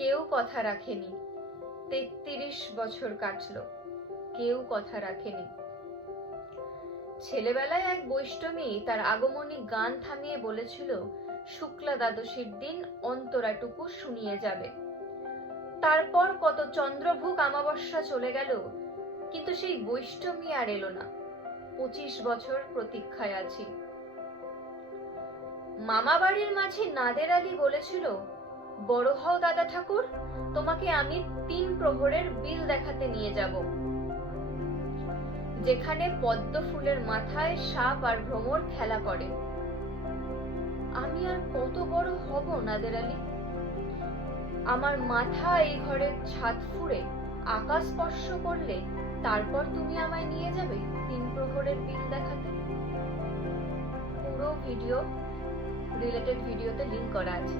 কেউ কথা রাখেনি। 33 বছর কাটলো, কেউ কথা রাখেনি। ছেলেবেলায় এক বৈষ্ণবী তার আগমনী গান থামিয়ে বলেছিল, শুক্লা দ্বাদশীর দিন অন্তরাটুকু শুনিয়ে যাবে। তারপর কত চন্দ্রভুক অমাবস্যা চলে গেল, কিন্তু সেই বৈষ্ণবী আর এলো না। 25 বছর প্রতীক্ষায় আছি। মামা বাড়ির মাঝি নাদের আলী বলেছিল, বড় হও দাদা ঠাকুর, তোমাকে আমি 3 প্রহরের বিল দেখাতে নিয়ে যাব, যেখানে পদ্ম ফুলের মাথায় সাপ আর ভ্রমর খেলা করে। আমি আর কত বড় হব নাদের আলী? আমার মাথা এই ঘরের ছাদ ফুঁড়ে আকাশ স্পর্শ করলে তারপর তুমি আমায় নিয়ে যাবে 3 প্রহরের বিল দেখাতে। পুরো ভিডিও রিলেটেড ভিডিওতে লিংক করা আছে।